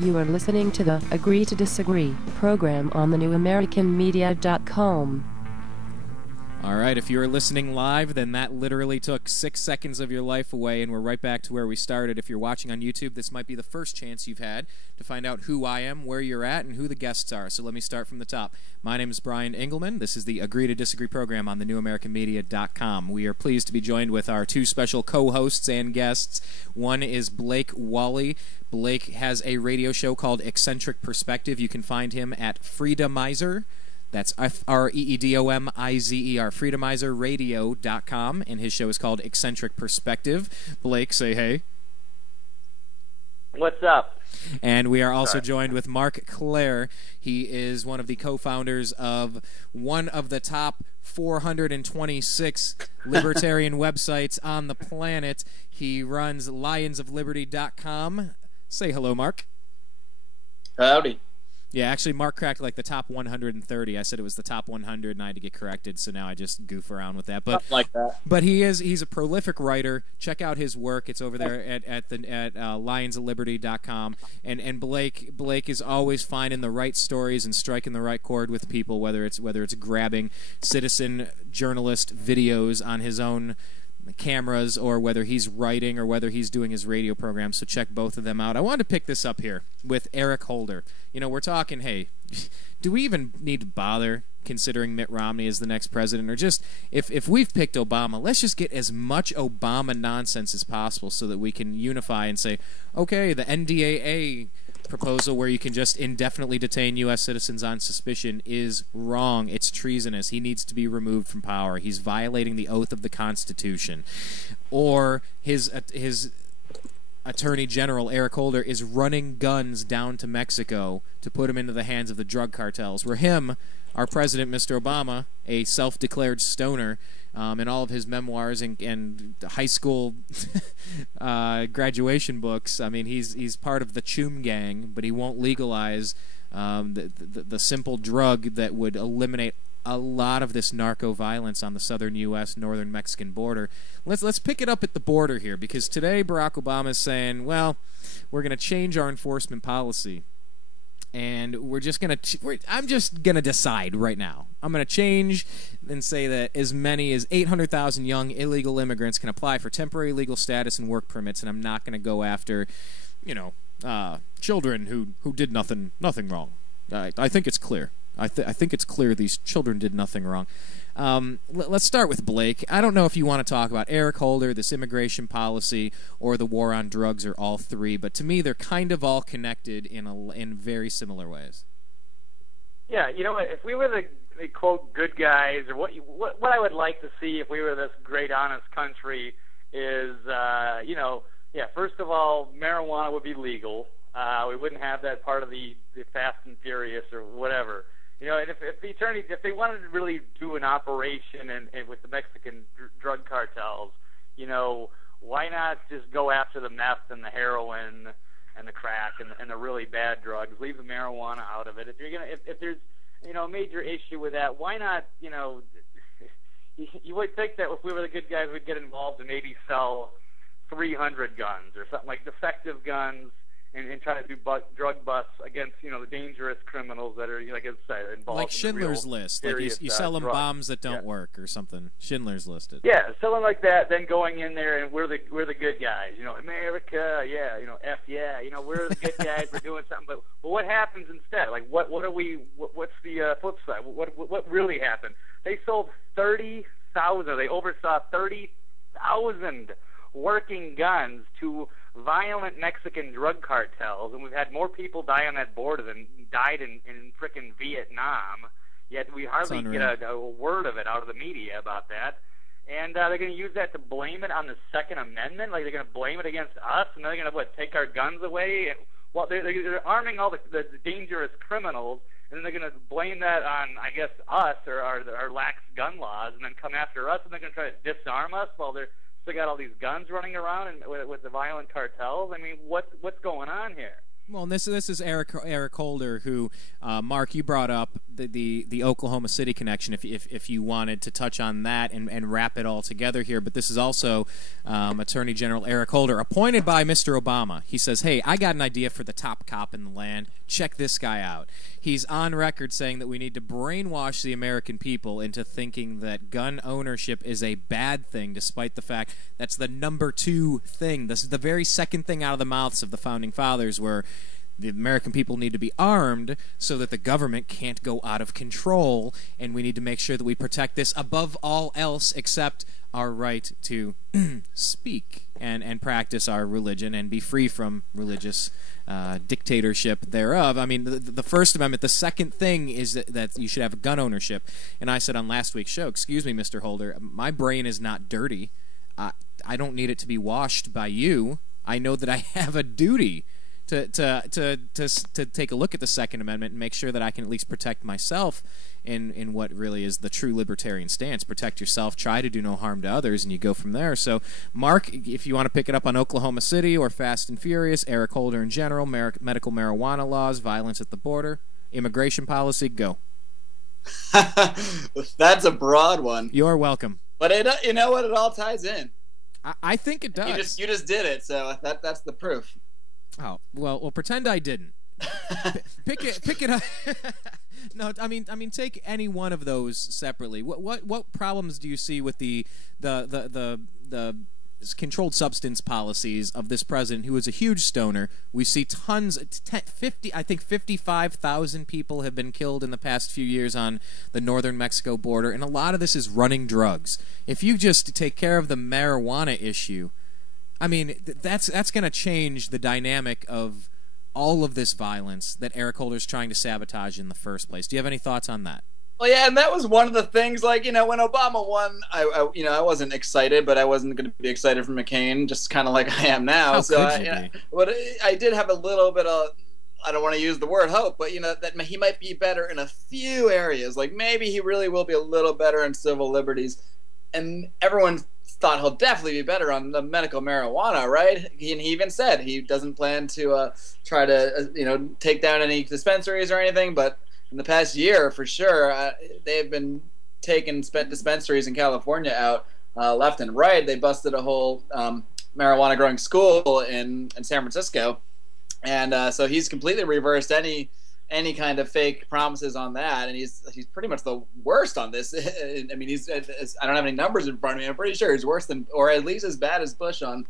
You are listening to the Agree to Disagree program on thenewamericanmedia.com. All right, if you're listening live, then that literally took 6 seconds of your life away, and we're right back to where we started. If you're watching on YouTube, this might be the first chance you've had to find out who I am, where you're at, and who the guests are. So let me start from the top. My name is Brian Engelman. This is the Agree to Disagree program on thenewamericanmedia.com. We are pleased to be joined with our two special co-hosts and guests. One is Blake Wally. Blake has a radio show called Eccentric Perspective. You can find him at Freedomizer. That's Freedomizer, freedomizerradio.com, and his show is called Eccentric Perspective. Blake, say hey. What's up? And we are also joined with Marc Claire. He is one of the co-founders of one of the top 426 libertarian websites on the planet. He runs lionsofliberty.com. Say hello, Marc. Howdy. Yeah, actually, Marc cracked like the top 130. I said it was the top 100, and I had to get corrected, so now I just goof around with that. But something like that. But he's a prolific writer. Check out his work. It's over there at lionsofliberty.com. And Blake is always finding the right stories and striking the right chord with people, whether it's grabbing citizen journalist videos on his own cameras, or whether he's writing, or whether he's doing his radio program. So check both of them out. I wanted to pick this up here with Eric Holder. You know, we're talking, hey, do we even need to bother considering Mitt Romney as the next president? Or just, if we've picked Obama, let's just get as much Obama nonsense as possible so that we can unify and say, okay, the NDAA proposal where you can just indefinitely detain U.S. citizens on suspicion is wrong. It's treasonous. He needs to be removed from power. He's violating the oath of the Constitution. Or his Attorney General, Eric Holder, is running guns down to Mexico to put them into the hands of the drug cartels, where our president, Mr. Obama, a self-declared stoner, in all of his memoirs and high school graduation books, I mean, he's part of the Choom Gang, but he won't legalize the simple drug that would eliminate a lot of this narco violence on the southern U.S., northern Mexican border. Let's pick it up at the border here, because today Barack Obama is saying, well, we're going to change our enforcement policy. And I'm just going to decide right now. I'm going to change and say that as many as 800,000 young illegal immigrants can apply for temporary legal status and work permits, and I'm not going to go after, children who did nothing wrong. I think it's clear. I think it's clear these children did nothing wrong. Let's start with Blake. I don't know if you want to talk about Eric Holder, this immigration policy, or the war on drugs, or all three, but to me they're kind of all connected in very similar ways. Yeah, you know what? If we were the quote good guys, or what I would like to see if we were this great honest country is, first of all, marijuana would be legal. We wouldn't have that part of the Fast and Furious or whatever. You know, and if they wanted to really do an operation and with the Mexican drug cartels, why not just go after the meth and the heroin and the crack and the really bad drugs? Leave the marijuana out of it. If there's a major issue with that, why not? You would think that if we were the good guys, we'd get involved and maybe sell 300 guns or something, like defective guns. And try to do drug busts against, the dangerous criminals that are, like I said, involved. Like Schindler's List. Like you sell them drugs. Bombs that don't work or something. Schindler's Listed. Yeah, selling like that, then going in there and we're the good guys. America, yeah, F yeah, we're the good guys. We're doing something. But what happens instead? Like what's the flip side? What really happened? They sold 30,000. They oversaw 30,000 working guns to violent Mexican drug cartels, and we've had more people die on that border than died in frickin' Vietnam, yet we hardly get a word of it out of the media about that. And they're going to use that to blame it on the Second Amendment, like they're going to blame it against us, and they're going to take our guns away. And, well, they're arming all the dangerous criminals, and then they're going to blame that on, I guess, us or our lax gun laws, and then come after us, and they're going to try to disarm us while they're still got all these guns running around and with the violent cartels. I mean, what's going on here? Well, and this is Eric Holder, who, Marc, you brought up the Oklahoma City connection, if you wanted to touch on that and wrap it all together here. But this is also Attorney General Eric Holder, appointed by Mr. Obama. He says, hey, I got an idea for the top cop in the land. Check this guy out. He's on record saying that we need to brainwash the American people into thinking that gun ownership is a bad thing, despite the fact that's the number 2 thing. This is the very second thing out of the mouths of the Founding Fathers, where the American people need to be armed so that the government can't go out of control, and we need to make sure that we protect this above all else except our right to speak and practice our religion and be free from religious dictatorship thereof. I mean, the First Amendment, the second thing is that you should have gun ownership. And I said on last week's show, excuse me, Mr. Holder, my brain is not dirty. I don't need it to be washed by you. I know that I have a duty to take a look at the Second Amendment and make sure that I can at least protect myself in what really is the true libertarian stance. Protect yourself, try to do no harm to others, and you go from there. So, Mark, if you want to pick it up on Oklahoma City or Fast and Furious, Eric Holder in general, medical marijuana laws, violence at the border, immigration policy, go. That's a broad one. You're welcome. But you know what? It all ties in. I think it does. You just did it, so that's the proof. Oh, well, pretend I didn't. Pick it up. No, I mean, take any one of those separately. What problems do you see with the controlled substance policies of this president, who is a huge stoner? We see tons, 55,000 people have been killed in the past few years on the northern Mexico border, and a lot of this is running drugs. If you just take care of the marijuana issue, I mean, that's going to change the dynamic of all of this violence that Eric Holder's trying to sabotage in the first place. Do you have any thoughts on that? Well, yeah, and that was one of the things, like, when Obama won, I wasn't excited, but I wasn't going to be excited for McCain, just kind of like I am now. How so could you be? But I did have a little bit of, I don't want to use the word hope, but, that he might be better in a few areas. Like, maybe he really will be a little better in civil liberties. And everyone thought he'll definitely be better on the medical marijuana, right? He even said he doesn't plan to try to, take down any dispensaries or anything, but in the past year, for sure, they've been taking dispensaries in California out left and right. They busted a whole marijuana growing school in San Francisco, and so he's completely reversed any kind of fake promises on that, and he's pretty much the worst on this. I mean, I don't have any numbers in front of me. I'm pretty sure he's worse than, or at least as bad as Bush on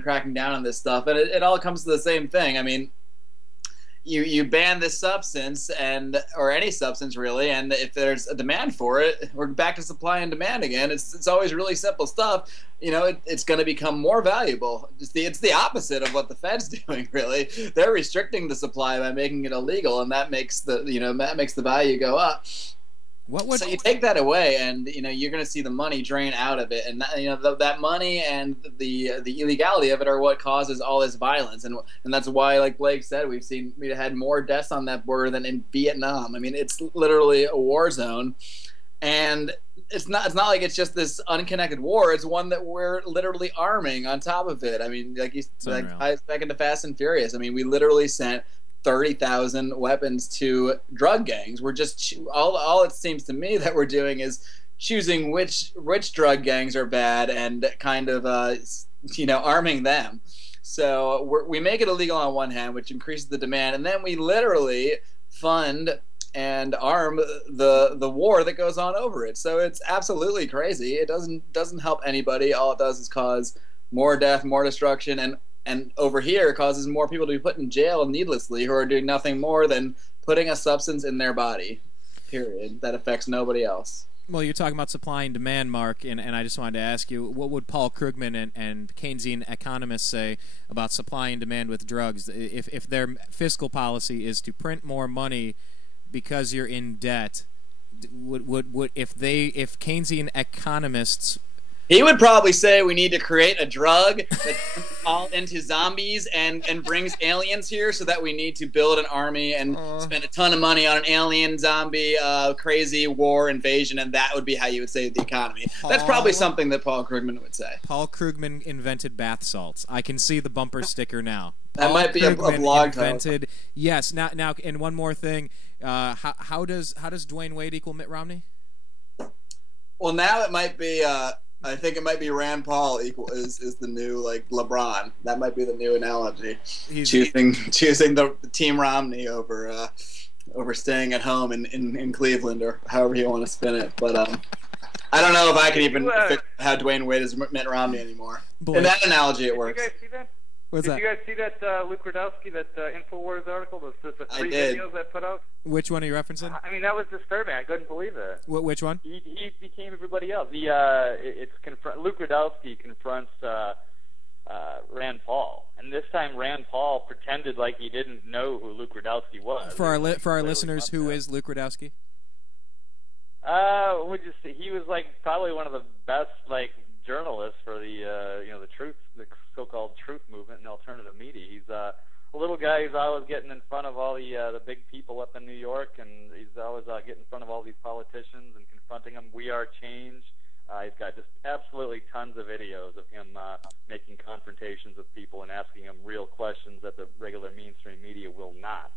cracking down on this stuff. And it all comes to the same thing. I mean, you ban this substance or any substance really, and if there's a demand for it, we're back to supply and demand again. It's always really simple stuff. It's going to become more valuable. It's the opposite of what the Fed's doing. Really, they're restricting the supply by making it illegal, and that makes the value go up. So you take that away, and you're going to see the money drain out of it, and that money and the illegality of it are what causes all this violence, and that's why, like Blake said, we had more deaths on that border than in Vietnam. I mean, it's literally a war zone, and it's not like it's just this unconnected war. It's one that we're literally arming on top of it. I mean, back into Fast and Furious. I mean, we literally sent 30,000 weapons to drug gangs. We're just all it seems to me that we're doing is choosing which drug gangs are bad and kind of arming them. So we make it illegal on one hand, which increases the demand, and then we literally fund and arm the war that goes on over it. So it's absolutely crazy. It doesn't help anybody. All it does is cause more death, more destruction, and over here causes more people to be put in jail needlessly who are doing nothing more than putting a substance in their body, period, that affects nobody else. Well, you're talking about supply and demand, Mark, and I just wanted to ask you, what would Paul Krugman and Keynesian economists say about supply and demand with drugs? If their fiscal policy is to print more money because you're in debt, if Keynesian economists He would probably say we need to create a drug that turns all into zombies and brings aliens here, so that we need to build an army and spend a ton of money on an alien zombie crazy war invasion, and that would be how you would save the economy. That's probably something that Paul Krugman would say. Paul Krugman invented bath salts. I can see the bumper sticker now. That might be a blog title. Yes. Now, and one more thing. How does Dwayne Wade equal Mitt Romney? Well, now it might be. I think it might be Rand Paul is the new like LeBron. That might be the new analogy. Choosing the Team Romney over staying at home in Cleveland, or however you want to spin it. But I don't know if I can even figure how Dwayne Wade is Mitt Romney anymore. In that analogy, it works. Did you guys see that? What's Did that? you guys see that Luke Rudowski, that InfoWars article, the 3 videos that put out? Which one are you referencing? I mean, that was disturbing. I couldn't believe it. Which one? He became everybody else. Luke Rudowski confronts Rand Paul, and this time Rand Paul pretended like he didn't know who Luke Rudowski was. For our listeners, who is Luke Rudowski? He was like probably one of the best journalists for the so-called truth movement and alternative media. He's a little guy who's always getting in front of all the big people up in New York, and he's always getting in front of all these politicians and confronting them. We are change. He's got just absolutely tons of videos of him making confrontations with people and asking them real questions that the regular mainstream media will not.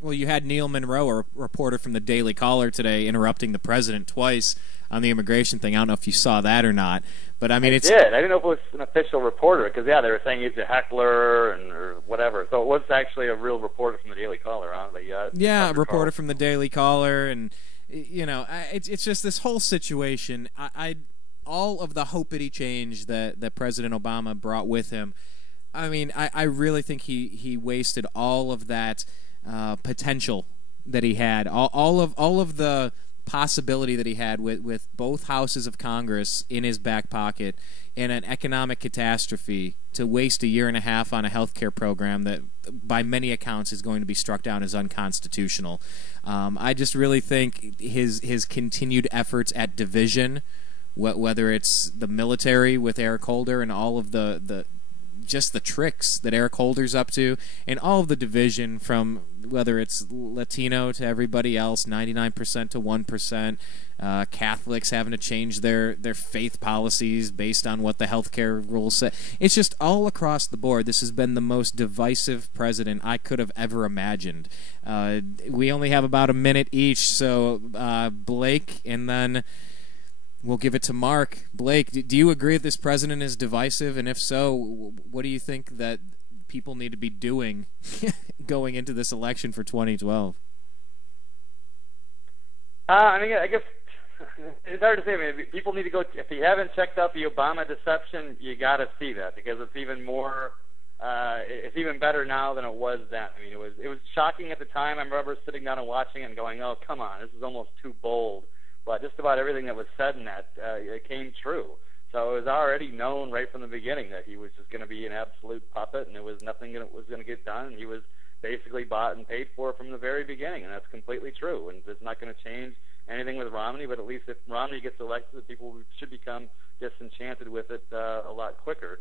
Well, you had Neil Monroe, a reporter from the Daily Caller today, interrupting the president twice on the immigration thing. I don't know if you saw that or not, but I mean, I didn't know if it was an official reporter, because they were saying he's a heckler or whatever. So it was actually a real reporter from the Daily Caller, huh? A reporter from the Daily Caller, and it's just this whole situation. All of the hoppity change that President Obama brought with him. I mean, I really think he wasted all of that potential that he had, all of the possibility that he had with both houses of Congress in his back pocket, in an economic catastrophe, to waste a year and a half on a health care program that by many accounts is going to be struck down as unconstitutional. I just really think his continued efforts at division, whether it's the military with Eric Holder and all of the just the tricks that Eric Holder's up to, and all of the division from whether it's Latino to everybody else, 99% to 1%, Catholics having to change their faith policies based on what the healthcare rules say. It's just all across the board. This has been the most divisive president I could have ever imagined. We only have about a minute each, so Blake, and then we'll give it to Mark. Blake, do you agree that this president is divisive? And if so, what do you think that people need to be doing going into this election for 2012? I guess it's hard to say. I mean, people need to go. If you haven't checked out the Obama deception, you got to see that, because it's even more. It's even better now than it was then. I mean, it was shocking at the time. I remember sitting down and watching it and going, "Oh, come on, this is almost too bold." But just about everything that was said in that it came true. So it was already known right from the beginning that he was just going to be an absolute puppet, and there was nothing that was going to get done. And he was basically bought and paid for from the very beginning, and that's completely true. And it's not going to change anything with Romney, but at least if Romney gets elected, people should become disenchanted with it a lot quicker.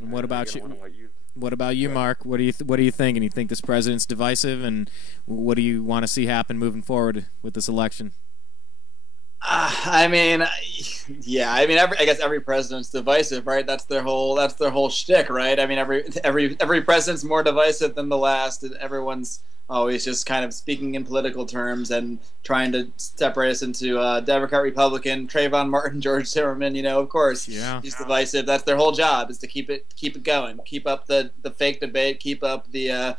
And what about you? What about you, Mark? What do you think? And you think this president's divisive, and what do you want to see happen moving forward with this election? I mean, yeah. I mean, I guess every president's divisive, right? That's their whole shtick, right? I mean, every president's more divisive than the last, and everyone's always just kind of speaking in political terms and trying to separate us into Democrat, Republican, Trayvon Martin, George Zimmerman. Of course, he's divisive. That's their whole job, is to keep it going, keep up the fake debate, keep up the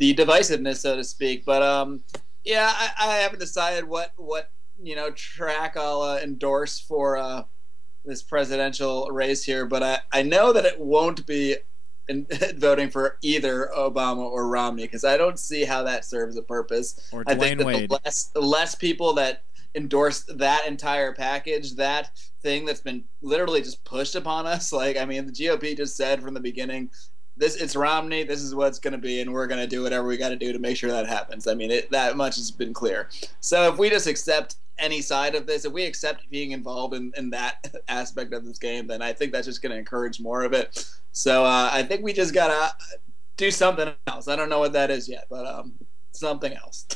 divisiveness, so to speak. But yeah, I haven't decided what track I'll endorse for this presidential race here, but I know that it won't be voting for either Obama or Romney, because I don't see how that serves a purpose. Or Dwayne I think that Wade. The less people that endorse that entire package, that thing that's been literally just pushed upon us, the GOP just said from the beginning, it's Romney, this is what it's going to be, and we're going to do whatever we got to do to make sure that happens. I mean, that much has been clear. So if we just accept any side of this, if we accept being involved in that aspect of this game, then I think that's just going to encourage more of it. So I think we just got to do something else. I don't know what that is yet, but something else.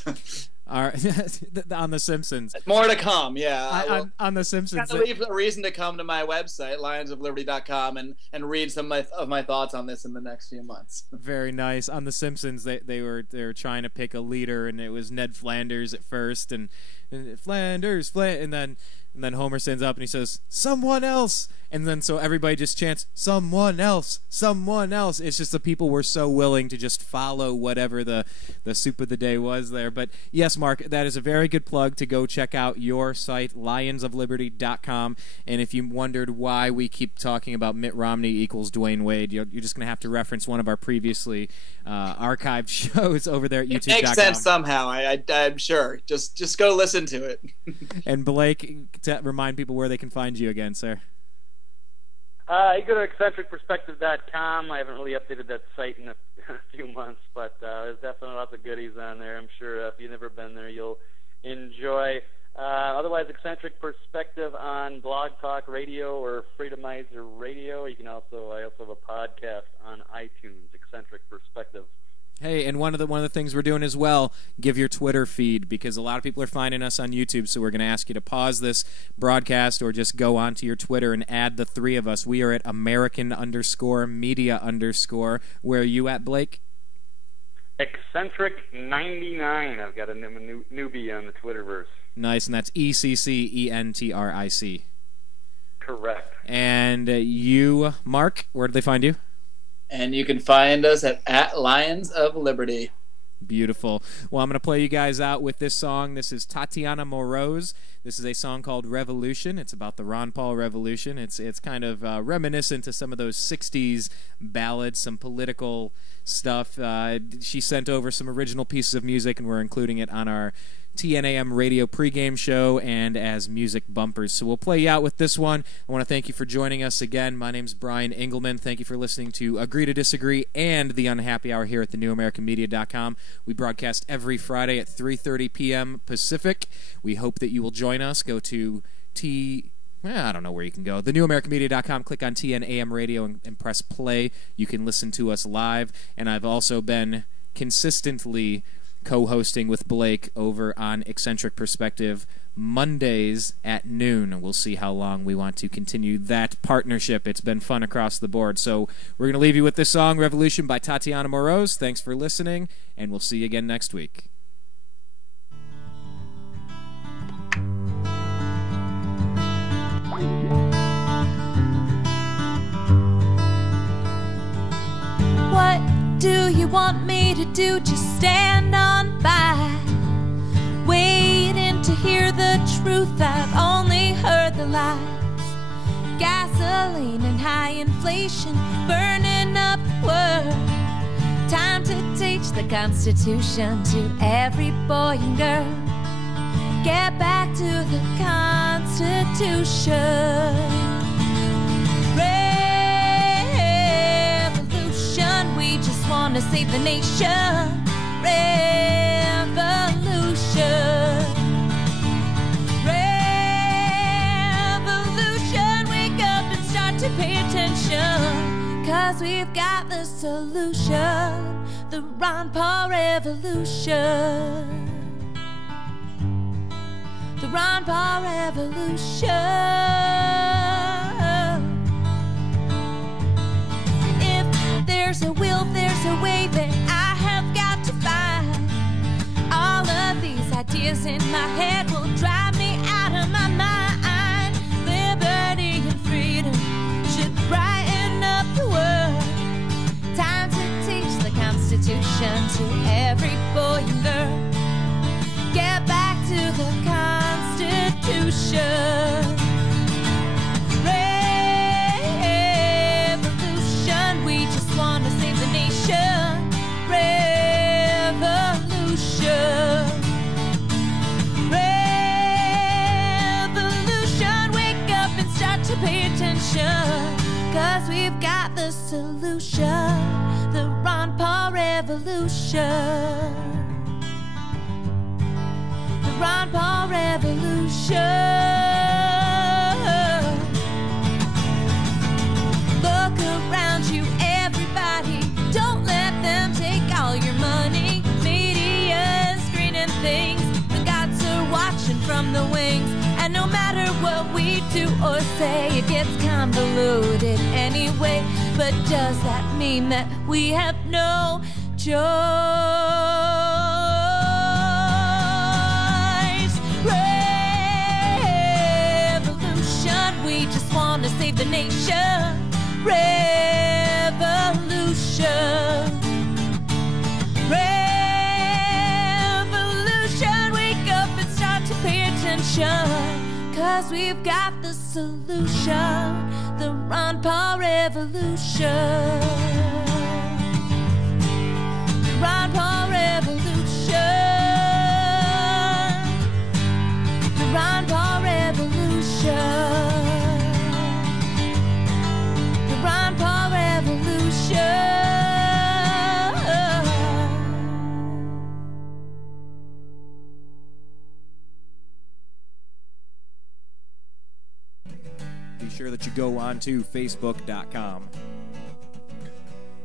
All right. On The Simpsons. More to come, yeah. On The Simpsons. Got to leave a reason to come to my website, lionsofliberty.com, and read some of my thoughts on this in the next few months. Very nice. On The Simpsons, they were trying to pick a leader, and it was Ned Flanders at first, and Flanders, and then Homer stands up and he says, "Someone else," and then so everybody just chants, "Someone else, someone else." It's just the people were so willing to just follow whatever the soup of the day was there. But yes, Mark, that is a very good plug to go check out your site, lionsofliberty.com. And if you wondered why we keep talking about Mitt Romney equals Dwayne Wade, you're just going to have to reference one of our previously archived shows over there at YouTube.com. It makes sense somehow. I'm sure. Just go listen to it. And Blake, to remind people where they can find you again, sir. You go to eccentricperspective.com. I haven't really updated that site in a few months, but there's definitely lots of goodies on there. I'm sure if you've never been there, you'll enjoy. Otherwise, Eccentric Perspective on Blog Talk Radio or Freedomizer Radio. I also have a podcast on iTunes, Eccentric Perspective. Hey, and one of the things we're doing as well, give your Twitter feed, because a lot of people are finding us on YouTube, so we're going to ask you to pause this broadcast or just go onto your Twitter and add the three of us. We are at American_media_. Where are you at, Blake? Eccentric99. I've got a newbie on the Twitterverse. Nice, and that's ECCENTRIC. Correct. And you, Mark, where do they find you? And you can find us at Lions of Liberty. Beautiful. Well, I'm going to play you guys out with this song. This is Tatiana Moroz. This is a song called Revolution. It's about the Ron Paul Revolution. It's kind of reminiscent to some of those 60s ballads, some political stuff. She sent over some original pieces of music, and we're including it on our TNAM radio pregame show and as music bumpers. So we'll play you out with this one. I want to thank you for joining us again. My name's Brian Engelman. Thank you for listening to Agree to Disagree and The Unhappy Hour here at thenewamericanmedia.com. We broadcast every Friday at 3:30 p.m. Pacific. We hope that you will join us. Go to I don't know where you can go. thenewamericanmedia.com. Click on TNAM radio and press play. You can listen to us live. And I've also been consistently co-hosting with Blake over on Eccentric Perspective Mondays at noon. We'll see how long we want to continue that partnership. It's been fun across the board. So we're going to leave you with this song, Revolution by Tatiana Moroz. Thanks for listening, and we'll see you again next week. What do you want me to do? Just stand on by, waiting to hear the truth. I've only heard the lies. Gasoline and high inflation burning up the world. Time to teach the Constitution to every boy and girl. Get back to the Constitution. We just want to save the nation. Revolution. Revolution. Wake up and start to pay attention, 'cause we've got the solution. The Ron Paul Revolution. The Ron Paul Revolution. There's a will, there's a way that I have got to find. All of these ideas in my head will drive me out of my mind. Liberty and freedom should brighten up the world. Time to teach the Constitution to every boy and girl. Get back to the Constitution. Want to save the nation. Revolution. Revolution. Wake up and start to pay attention, 'cause we've got the solution. The Ron Paul Revolution. The Ron Paul Revolution. or say it gets convoluted anyway. But does that mean that we have no choice? Revolution, we just want to save the nation. Revolution. Revolution, wake up and start to pay attention, 'cause we've got the solution, the Ron Paul Revolution. The Ron Paul Revolution. The Ron Paul Revolution. The Ron Paul Revolution. Be sure that you go on to Facebook.com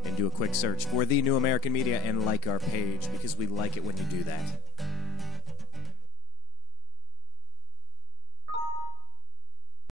and do a quick search for The New American Media and like our page, because we like it when you do that.